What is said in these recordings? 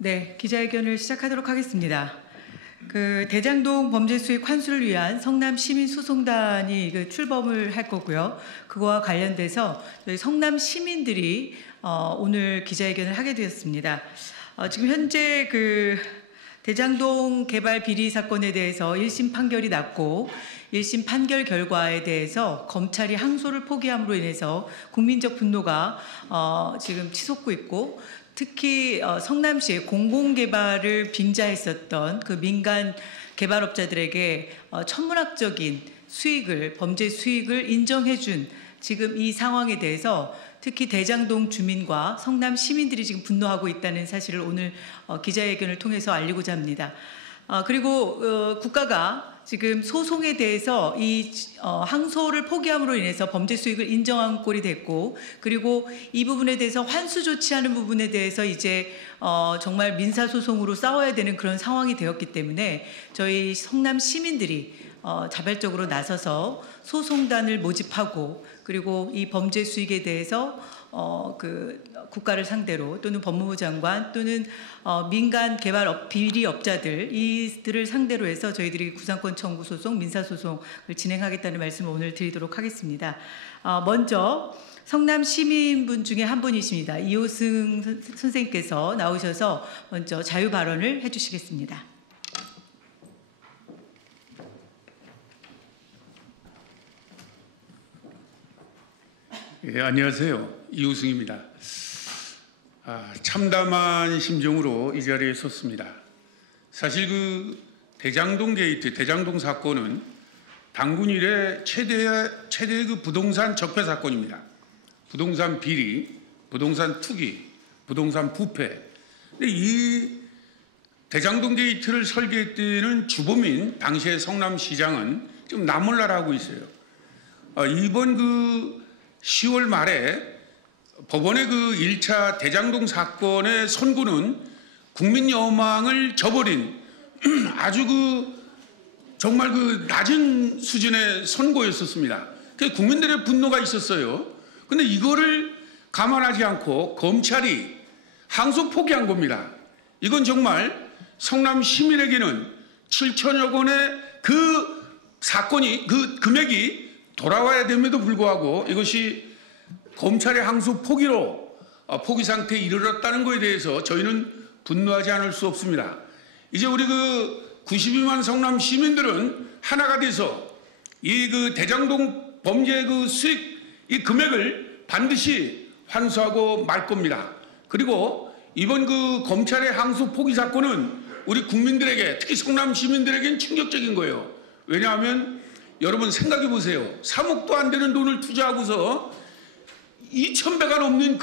네, 기자회견을 시작하도록 하겠습니다. 대장동 범죄 수익 환수를 위한 성남 시민 소송단이 출범을 할 거고요. 그거와 관련돼서 저희 성남 시민들이 오늘 기자회견을 하게 되었습니다. 지금 현재 대장동 개발 비리 사건에 대해서 1심 판결이 났고 1심 판결 결과에 대해서 검찰이 항소를 포기함으로 인해서 국민적 분노가 지금 치솟고 있고, 특히 성남시의 공공개발을 빙자했었던 그 민간 개발업자들에게 천문학적인 수익을, 범죄 수익을 인정해준 지금 이 상황에 대해서 특히 대장동 주민과 성남 시민들이 지금 분노하고 있다는 사실을 오늘 기자회견을 통해서 알리고자 합니다. 그리고 국가가 지금 소송에 대해서 이 항소를 포기함으로 인해서 범죄 수익을 인정한 꼴이 됐고, 그리고 이 부분에 대해서 환수 조치하는 부분에 대해서 이제 정말 민사소송으로 싸워야 되는 그런 상황이 되었기 때문에 저희 성남 시민들이 자발적으로 나서서 소송단을 모집하고, 그리고 이 범죄 수익에 대해서 국가를 상대로 또는 법무부 장관 또는 민간 개발 비리업자들 이들을 상대로 해서 저희들이 구상권 청구 소송, 민사소송을 진행하겠다는 말씀을 오늘 드리도록 하겠습니다. 먼저 성남 시민분 중에 한 분이십니다. 이호승 선생님께서 나오셔서 먼저 자유 발언을 해주시겠습니다. 예, 안녕하세요. 이우승입니다. 참담한 심정으로 이 자리에 섰습니다. 사실 대장동 게이트, 대장동 사건은 당군 이래 최대의 부동산 적폐 사건입니다. 부동산 비리, 부동산 투기, 부동산 부패. 근데 이 대장동 게이트를 설계했다는 주범인 당시의 성남시장은 지금 나몰라라고 있어요. 이번 10월 말에 법원의 1차 대장동 사건의 선고는 국민 여망을 저버린 아주 정말 낮은 수준의 선고였었습니다. 그래서 국민들의 분노가 있었어요. 그런데 이거를 감안하지 않고 검찰이 항소 포기한 겁니다. 이건 정말 성남 시민에게는 7천여 원의 사건이 금액이 돌아와야 됨에도 불구하고 이것이 검찰의 항소 포기로 포기 상태에 이르렀다는 것에 대해서 저희는 분노하지 않을 수 없습니다. 이제 우리 92만 성남 시민들은 하나가 돼서 이 대장동 범죄 수익 이 금액을 반드시 환수하고 말 겁니다. 그리고 이번 검찰의 항소 포기 사건은 우리 국민들에게, 특히 성남 시민들에게는 충격적인 거예요. 왜냐하면 여러분 생각해 보세요. 3억도 안 되는 돈을 투자하고서 2,000배가 넘는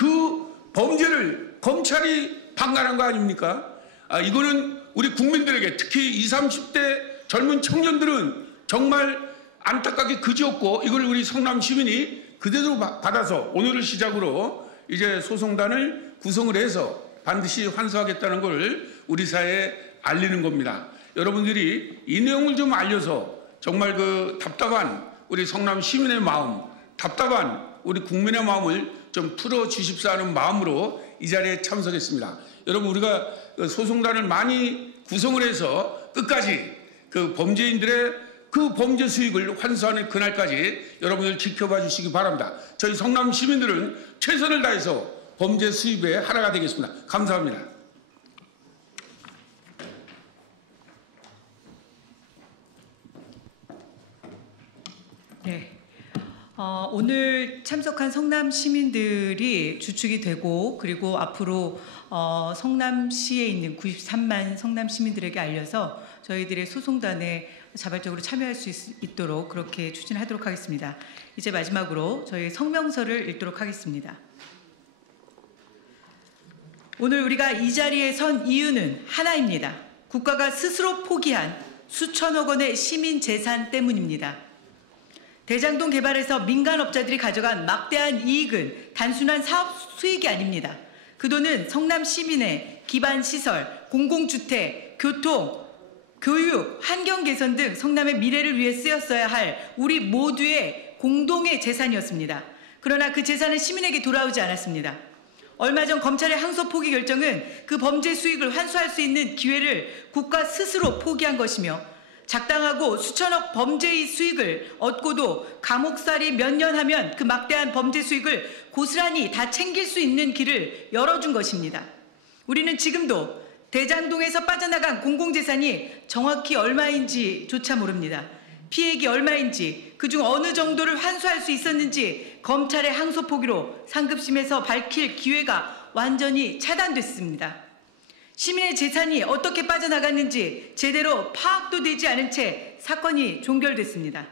범죄를 검찰이 방관한 거 아닙니까? 이거는 우리 국민들에게, 특히 20, 30대 젊은 청년들은 정말 안타깝게 그지없고, 이걸 우리 성남 시민이 그대로 받아서 오늘을 시작으로 이제 소송단을 구성을 해서 반드시 환수하겠다는 걸 우리 사회에 알리는 겁니다. 여러분들이 이 내용을 좀 알려서 정말 답답한 우리 성남 시민의 마음, 답답한 우리 국민의 마음을 좀 풀어주십사 하는 마음으로 이 자리에 참석했습니다. 여러분, 우리가 소송단을 많이 구성을 해서 끝까지 범죄인들의 범죄 수익을 환수하는 그날까지 여러분들 지켜봐 주시기 바랍니다. 저희 성남 시민들은 최선을 다해서 범죄 수입의 하나가 되겠습니다. 감사합니다. 네. 오늘 참석한 성남 시민들이 주축이 되고, 그리고 앞으로 성남시에 있는 93만 성남 시민들에게 알려서 저희들의 소송단에 자발적으로 참여할 수 있도록 그렇게 추진하도록 하겠습니다. 이제 마지막으로 저희 성명서를 읽도록 하겠습니다. 오늘 우리가 이 자리에 선 이유는 하나입니다. 국가가 스스로 포기한 수천억 원의 시민 재산 때문입니다. 대장동 개발에서 민간업자들이 가져간 막대한 이익은 단순한 사업 수익이 아닙니다. 그 돈은 성남 시민의 기반시설, 공공주택, 교통, 교육, 환경 개선 등 성남의 미래를 위해 쓰였어야 할 우리 모두의 공동의 재산이었습니다. 그러나 그 재산은 시민에게 돌아오지 않았습니다. 얼마 전 검찰의 항소 포기 결정은 그 범죄 수익을 환수할 수 있는 기회를 국가 스스로 포기한 것이며 작당하고 수천억 범죄의 수익을 얻고도 감옥살이 몇 년 하면 그 막대한 범죄 수익을 고스란히 다 챙길 수 있는 길을 열어준 것입니다. 우리는 지금도 대장동에서 빠져나간 공공재산이 정확히 얼마인지조차 모릅니다. 피해액이 얼마인지, 그중 어느 정도를 환수할 수 있었는지 검찰의 항소 포기로 상급심에서 밝힐 기회가 완전히 차단됐습니다. 시민의 재산이 어떻게 빠져나갔는지 제대로 파악도 되지 않은 채 사건이 종결됐습니다.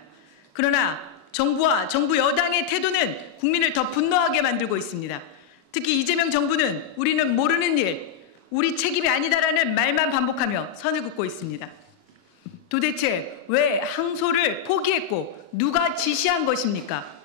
그러나 정부와 정부 여당의 태도는 국민을 더 분노하게 만들고 있습니다. 특히 이재명 정부는 우리는 모르는 일, 우리 책임이 아니다라는 말만 반복하며 선을 긋고 있습니다. 도대체 왜 항소를 포기했고 누가 지시한 것입니까?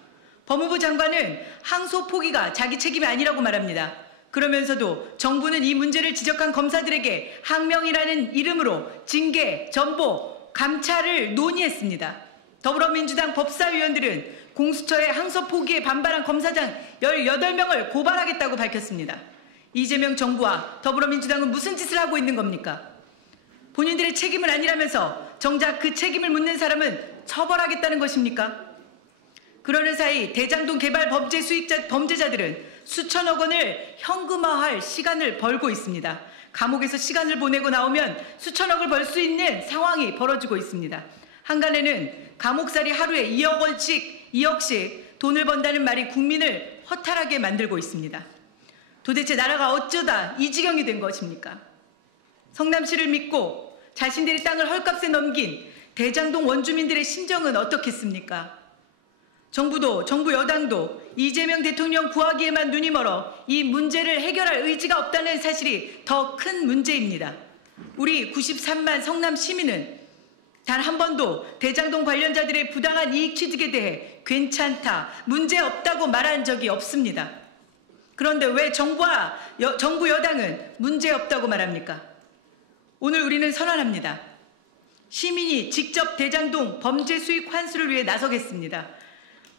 법무부 장관은 항소 포기가 자기 책임이 아니라고 말합니다. 그러면서도 정부는 이 문제를 지적한 검사들에게 항명이라는 이름으로 징계, 전보, 감찰을 논의했습니다. 더불어민주당 법사위원들은 공수처의 항소 포기에 반발한 검사장 18명을 고발하겠다고 밝혔습니다. 이재명 정부와 더불어민주당은 무슨 짓을 하고 있는 겁니까? 본인들의 책임은 아니라면서 정작 그 책임을 묻는 사람은 처벌하겠다는 것입니까? 그러는 사이 대장동 개발 범죄 범죄자들은 수천억 원을 현금화할 시간을 벌고 있습니다. 감옥에서 시간을 보내고 나오면 수천억을 벌 수 있는 상황이 벌어지고 있습니다. 한간에는 감옥살이 하루에 2억씩 돈을 번다는 말이 국민을 허탈하게 만들고 있습니다. 도대체 나라가 어쩌다 이 지경이 된 것입니까? 성남시를 믿고 자신들의 땅을 헐값에 넘긴 대장동 원주민들의 심정은 어떻겠습니까? 정부도 정부 여당도 이재명 대통령 구하기에만 눈이 멀어 이 문제를 해결할 의지가 없다는 사실이 더 큰 문제입니다. 우리 93만 성남 시민은 단 한 번도 대장동 관련자들의 부당한 이익 취득에 대해 괜찮다, 문제 없다고 말한 적이 없습니다. 그런데 왜 정부 여당은 문제 없다고 말합니까? 오늘 우리는 선언합니다. 시민이 직접 대장동 범죄 수익 환수를 위해 나서겠습니다.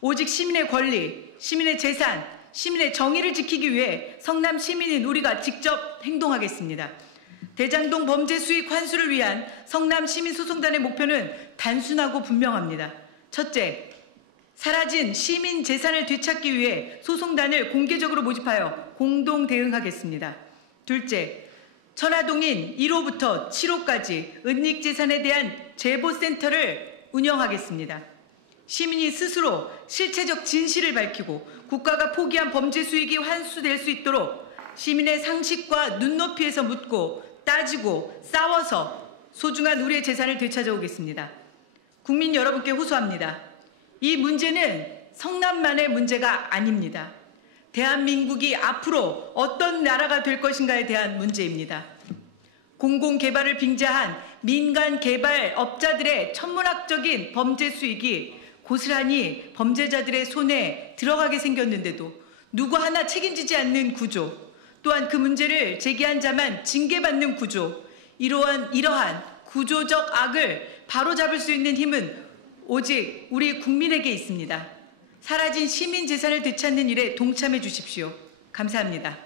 오직 시민의 권리, 시민의 재산, 시민의 정의를 지키기 위해 성남 시민인 우리가 직접 행동하겠습니다. 대장동 범죄 수익 환수를 위한 성남 시민소송단의 목표는 단순하고 분명합니다. 첫째, 사라진 시민 재산을 되찾기 위해 소송단을 공개적으로 모집하여 공동 대응하겠습니다. 둘째, 천화동인 1호부터 7호까지 은닉재산에 대한 제보센터를 운영하겠습니다. 시민이 스스로 실체적 진실을 밝히고 국가가 포기한 범죄 수익이 환수될 수 있도록 시민의 상식과 눈높이에서 묻고 따지고 싸워서 소중한 우리의 재산을 되찾아오겠습니다. 국민 여러분께 호소합니다. 이 문제는 성남만의 문제가 아닙니다. 대한민국이 앞으로 어떤 나라가 될 것인가에 대한 문제입니다. 공공개발을 빙자한 민간개발업자들의 천문학적인 범죄 수익이 고스란히 범죄자들의 손에 들어가게 생겼는데도 누구 하나 책임지지 않는 구조, 또한 그 문제를 제기한 자만 징계받는 구조, 이러한 구조적 악을 바로잡을 수 있는 힘은 오직 우리 국민에게 있습니다. 사라진 시민 재산을 되찾는 일에 동참해 주십시오. 감사합니다.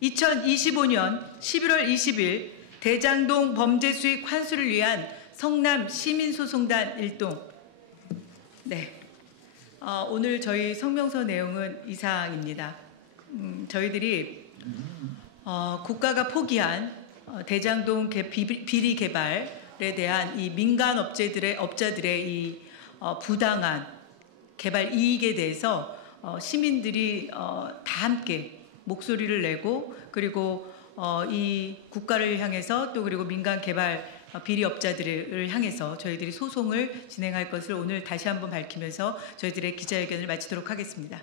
2025년 11월 20일 대장동 범죄 수익 환수를 위한 성남 시민소송단 일동. 네, 오늘 저희 성명서 내용은 이상입니다. 저희들이 국가가 포기한 대장동 비리 개발에 대한 이 민간 업자들의 이 부당한 개발 이익에 대해서 시민들이 다 함께 목소리를 내고 그리고 이 국가를 향해서 또 그리고 민간 개발 비리업자들을 향해서 저희들이 소송을 진행할 것을 오늘 다시 한번 밝히면서 저희들의 기자회견을 마치도록 하겠습니다.